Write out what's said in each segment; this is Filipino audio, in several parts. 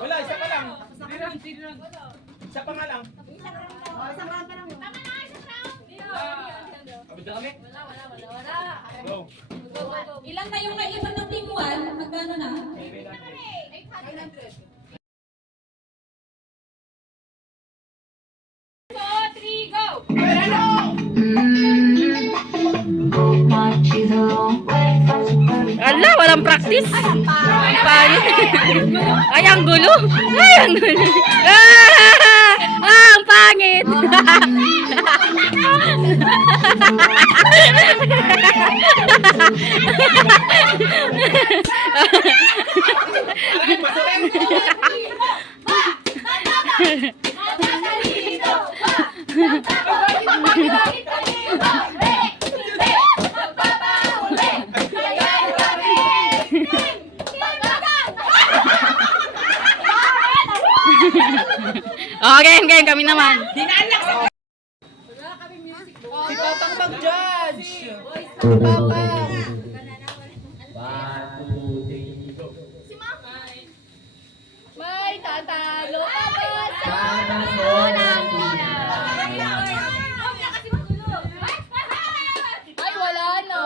Wala, isa pa lang. Isa pa nga lang. Abot na kami? Wala. Go. Ilan na yung naiwan ng team 1? Magkano na? 800. 4, 3, go! Ala, walang practice. Pangit. Ay, ang gulo. Ay, ang gulo. Ang pangit. Okay, game kami naman. Si Papang mag-judge. May tatalo ka ba sa ay, wala na.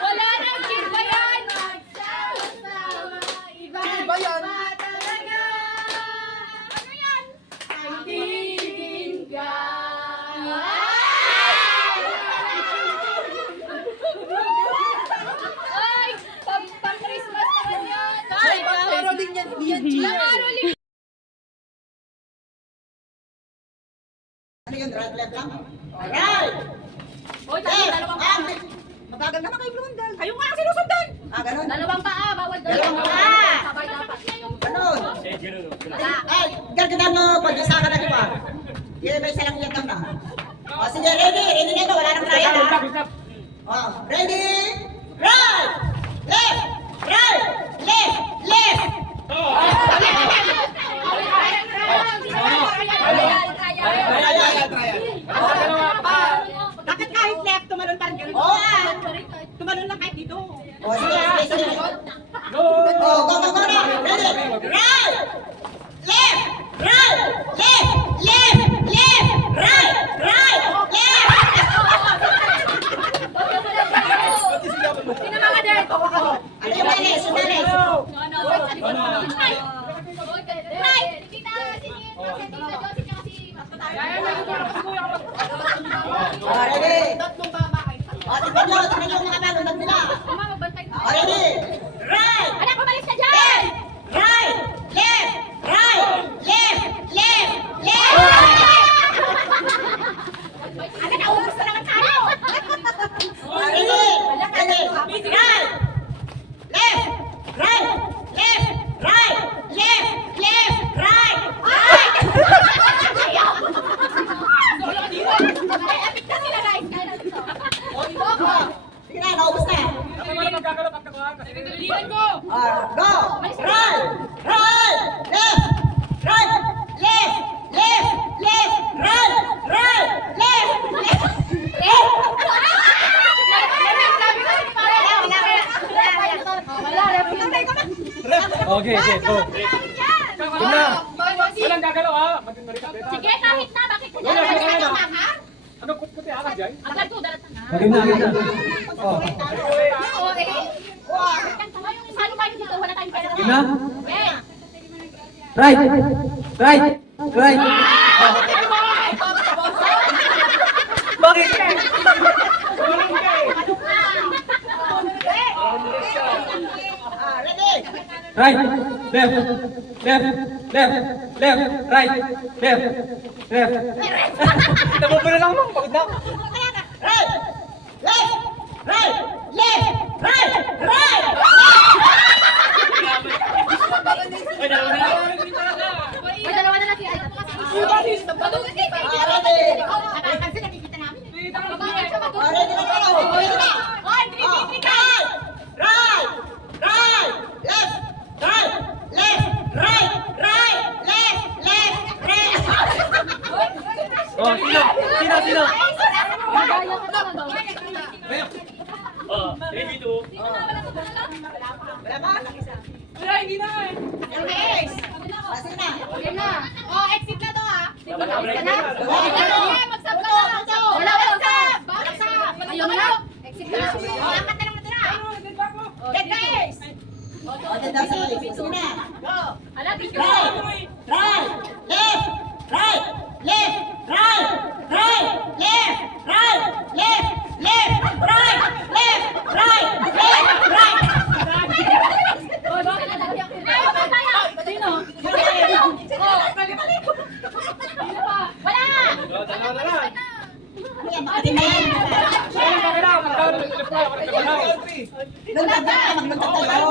Wala nang chimba yan! Iba yan. Ano yan? Tingin ka. Ay! Pang-Christmas naman yan! Ay! Caroling yan. Yan, Caroling! Ano yun? Right, left lang? Alright! Hoy, dalawang paa. Matagal naman kayo blundal. Kayo nga ang sinusundan! Ganun. Dalawang paa, bawal Dalawang dalawang paa. paa. Sabay dapat. Ganun. Ay, gagawin mo pag isa ka na di ba? Yan, may isa lang yan na. O, sige, ready? Ready na ito. Wala nang trial ha? O, ready? Right! Left! Right! Left! Left! Bakit kahit left, tumalon pa rin ganun? Oo. Tumalon lang kahit dito. O, sige, sige, sige. Go, go na. Ready? Right! Left! Right! Left! Left! Left! Right! Right! Left! Sino mga dad? Ano yung malis? Yung malis? Right! Kita si Josie tsaka si O, ready? O, tignan nyo yung mga balon nila. O, ready? Right! Anak, umalis ka dyan! Right! Left! Right! Left! Left! Left! Anak, naubos na naman tayo! O, ready? Ready? Right! Left! Right! Left! Right! Left! Left! Right! Right! Apit na sila, guys! Sige na, naubos na. Go! Right! Right! Left! Right! Left! Left! Left! Right! Right! Left! Left! Okay, okay, go. Wala. Walang gagalaw ha. Sige, kahit na, bakit ko Wala, wala, wala. ka? Ano kut-kuti ha, Jay? Agad ko, dalat na. Maganda, maganda. Oh. Oo, eh. Saan tayo dito? Wala tayong pera. Gina? Eh. Right! Right! Right! Bakit? Ready? Right! Left! Left! Left! Left! Right! Left! Left! Nabubula lang mo. Pagod na ako. Right! Left! Right! Left! Right! Right! Ay, Ay, dalawa na lang si Aida. Patugod kay Kay. Kasi nakikita namin. Ready na kayo? Ready na? Ay, three, Right! Right! Right! Left! Right! Left! Right! Right! Left! Left! Right! Oh, sino? Sino? Magaya ka naman daw. Oh, ready to. Wala ba? Wala, hindi na. Yes! Sige na. Yan na. Oh, exit na to ah. Wala, Exit na. Mag-sub ka na. Wala, mag-sub. Ayaw mo na. Exit ka na. Oh, angkat na lang na tira. Get guys! O, dyan sa guys. Sige na. Go! Hala, dito. Right! Right! Left! Right! Left! Right! Right! Left! Right! Left! Left! Right! Left! Right! Left! Right! Wala! Dalawa na lang. Ano yan? Makatin na yan. Lundag na. Maglundag tayo.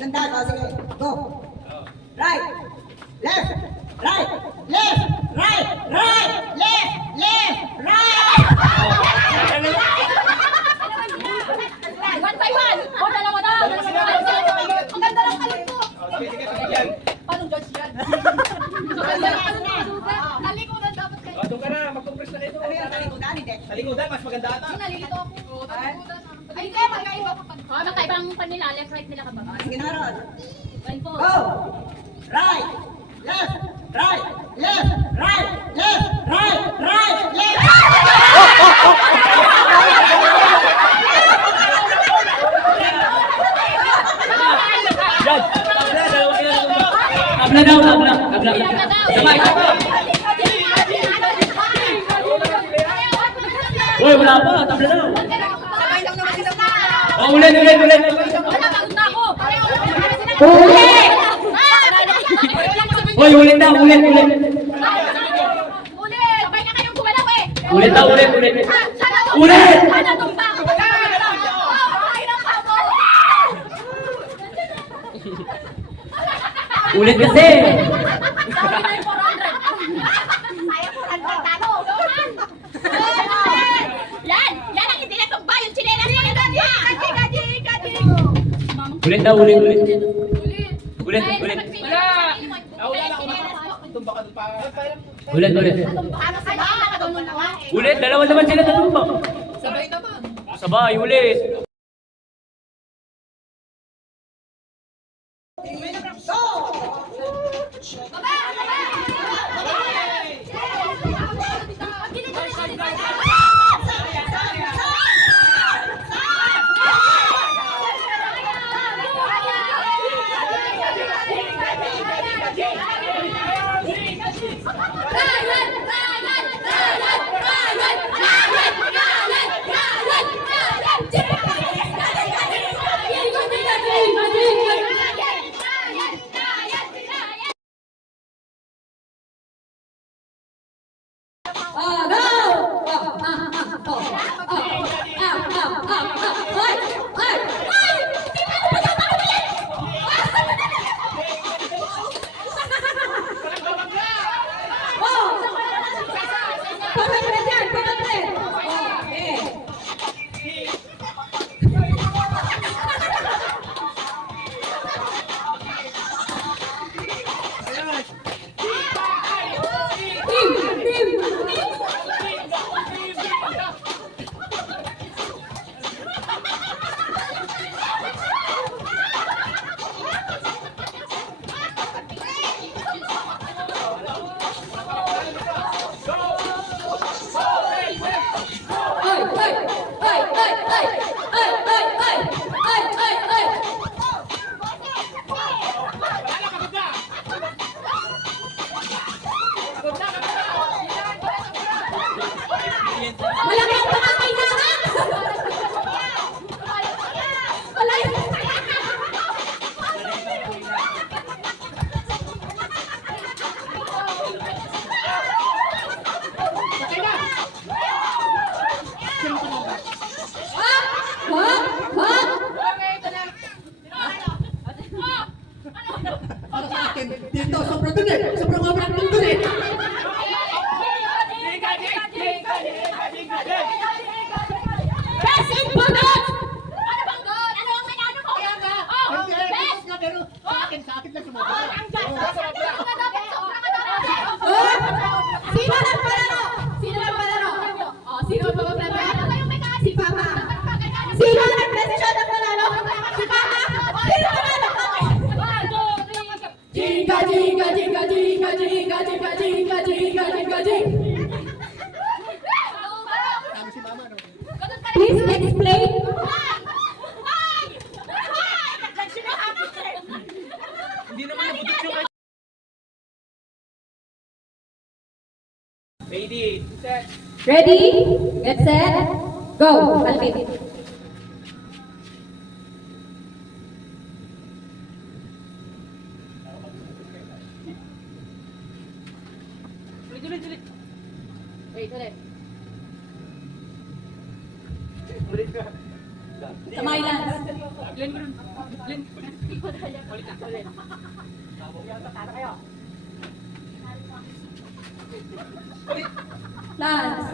Lundag. O, sige. Go. Right. Left. Right. Left. Right. Right. Left. Left. Right. One by one! O, dalawa na! Ang ganda ng kalit ko! Paano judge yan? Ang ganda ng kalit ko! Nalikutan dapat kayo. Doon ka na, mag-compress na kayo. Talikudan, hindi. Sa likodan, mas maganda ata. Nalilito ako. Ay, hindi. Magkaiba pa. Magkaiba ang kanila. Left, right nila kababa. Sige na, Rod. One po. Go. Right. Left. Right. Left. Right. Left. Right. Right. Left. Yan. Dalawa sila. Tabla daw, tabla. Sabay, sabay. Uy, wala pa. Tabla daw. Sabay lang naman sila. Oh, ulit. Wala, pagod na ako. Ulit! Uy, ulit daw, ulit. Ulit! Sabay na kayong gumalaw eh! Ulit daw, ulit. Sana to! Ulit! Sana tumba! Ay, ng pabo! Ulit kasi. Sabi na yung 400. Sayang 400 talo. Yan! Yan ang hindi na tumba! Yung chinelas mo na tumba! Kati! Ulit daw, ulit. Ulit! Ulit. Wala! Ulit. Para sa mga nakadunod na nga eh. Ulit, dalawa naman sila natumbang. Sabay naman. Sabay, ulit. Ready? Get set. Go. Kalpit. Wait, ulit. Kamay lang. Lance.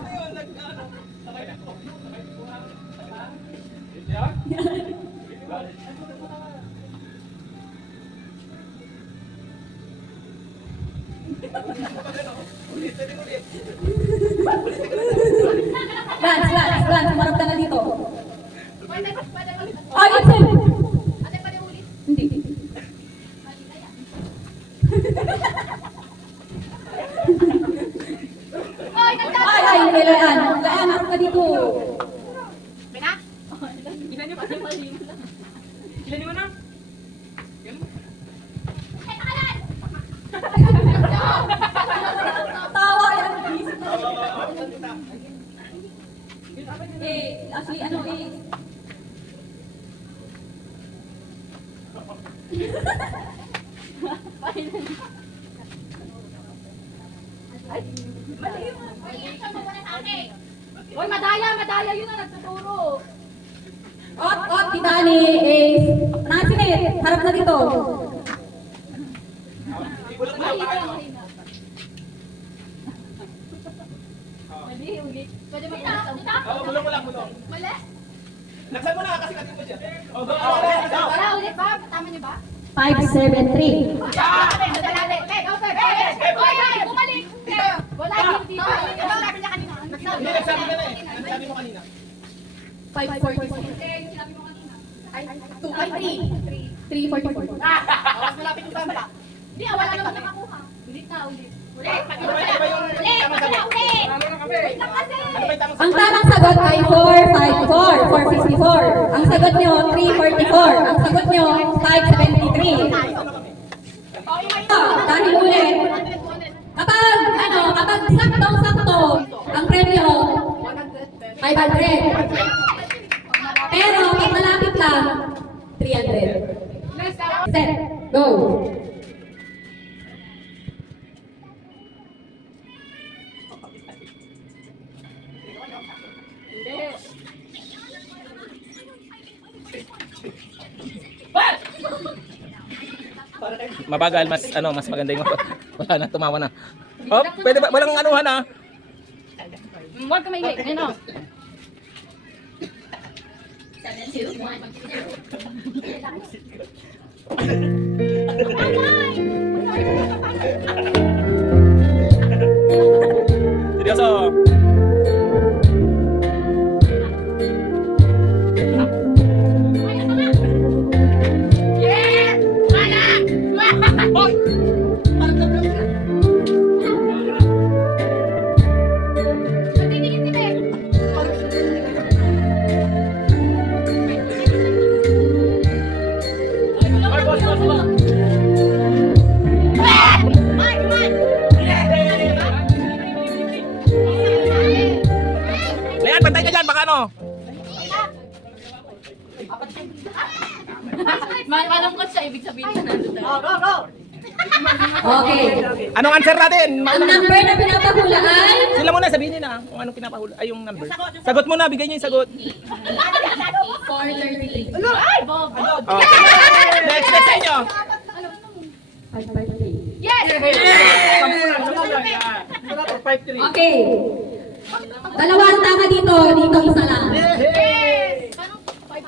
Lance, umarap ka na dito. Ah, Itzel! Hindi. Ay, kailangan. Kailangan, harap ka dito. Tawa yan. Actually, ano Hoy, madaya yun na nagtuturo. Ot, kita ni Nasinit, harap na dito. Pwede Bulong. Mali? Laksan mo na kasi katin mo siya. Wala ulit ba? Tama niyo ba? 573. Bumalik! Wala dito. Sabi niya kanina. Hindi, nagsabi ka na eh. Nagsabi mo kanina. 544. Sinabi mo kanina. Ay, 344. Malapit yung tama. Hindi, wala naman nakakuha. Ulit na, ulit. Ulit! Ano ba yung tamang sagot? Wait lang kasi! Ano ba yung tamang Ang sagot? tamang sagot ay 454. Ang sagot nyo, 344. Ang sagot nyo, 573. Dahil ulit, kapag saktong-sakto, ang premyo, 500. Pero pag malapit lang, 300. Set, go! Mabagal, mas maganda yung wala na, tumawa na. Oh, pwede ba? Walang anuhan ah. Huwag ka mahilig. Ayun o. Seryoso. Leon, bantay ka dyan, baka ano? Malungkot siya, ibig sabihin na nandun. Okay. Anong answer natin? Ang number na pinapahula ay... Sila muna sabihin nila kung anong pinapahula. Ay, yung number. Sagot mo na, bigay niyo yung sagot. 433. Ay! Oh. Next sa inyo. 553. Yes! Okay. Dalawa ang tama dito. Dito isa lang.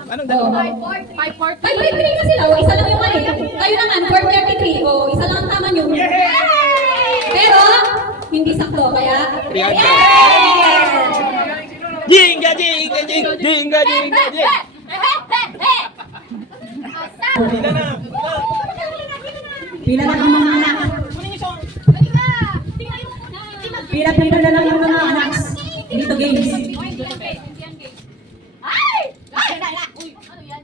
Anong dalawa? 543 kasi sila. O, isa lang yung mali. Kayo naman, 433. O, isa lang ang tama nyo. Pero, hindi sakto. Kaya, Jinga, jinga, jinga, jinga, jinga, jinga. Pila na. Pila lang ang mga anak. Pila-pila na lang yung mga anak. Dito games. Ay! Uy, ano yan?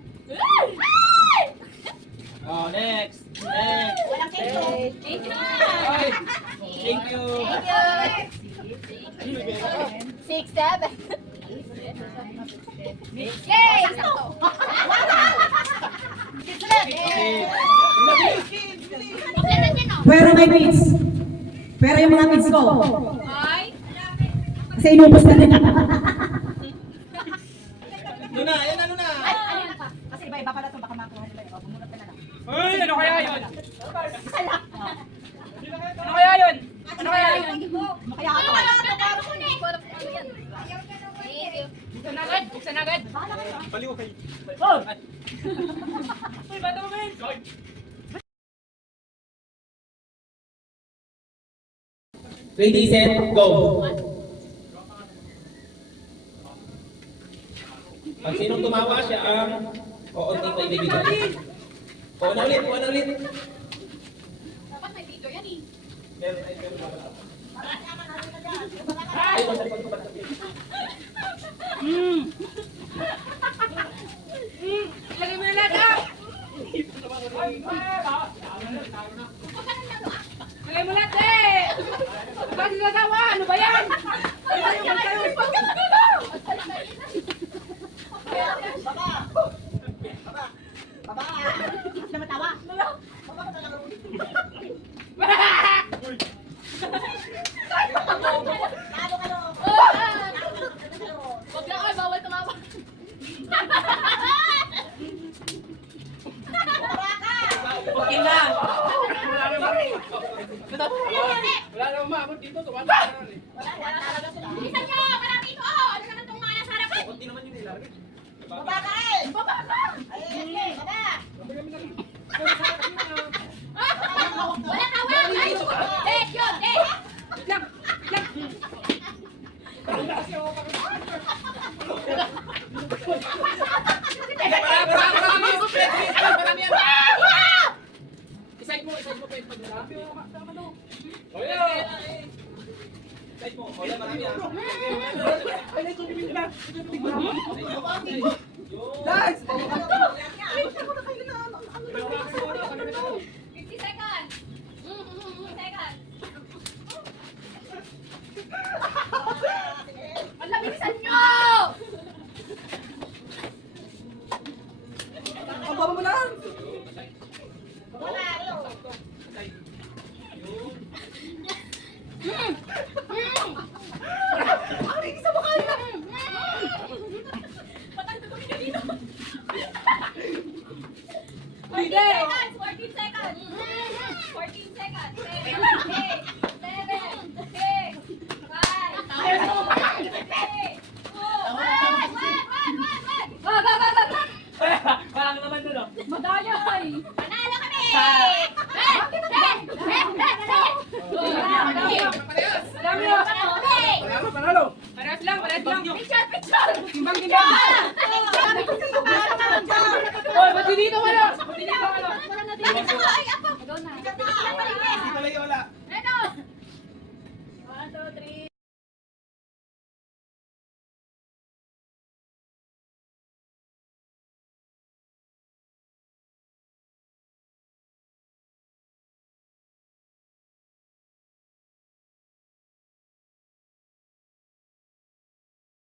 Oh, next. Next. Thank you. Thank you. 6, 7. Yay! Sakto. Pero may kids. Pero yung mga kids ko, Ay. kasi inubos na nila. Luna, ayan na Luna. Ay, ano yan pa? Kasi iba-iba pala ito, baka makuha nila. Bumunot ka na lang. Uy, ano kaya yun? Salak. Ano kaya yun? Ano kaya yun? Ano kaya ako? Buksan agad, buksan agad. Baliw kayo. Uy, bata mo ngayon. Ready, set, go. Pag sinong tumawa siya ang oonting may bibigay. Kuha na ulit, kuha na ulit. Dapat may video yan eh. Ay, basta pagpapatapos. Lagay mo na lahat ah! Lagay mo lahat eh! Bakit nagawa? Ano ba yan? Na matawa. Wag na kayo, bawal tumawa. Okay na! Wala namang maabot dito, tumawa na rin. Bilisan nyo! Marami ito! Ano naman itong mga nasa harapan? Kunti naman yung nilagay. Baba ka rin! Baba ka! Baba! Wala hawak! Dek yun! Dek! Iside mo, pwede pag marami. Iside mo, wala marami ah. Guys! 50 seconds! 50 seconds! Wala, bilisan nyo! Ang baba mo lang! Hindi! 14 seconds! 14 seconds! 10, 8, 7, 6, 5, 4, Parang naman na no? Madaya ay! Panalo kami! Panalo! Parehas lang, parehas lang! Picture, picture! Timbang, timbang! Hoy, ba't dito ka na? Ba't dito ka na? Ay, ako! Dito lang yung wala.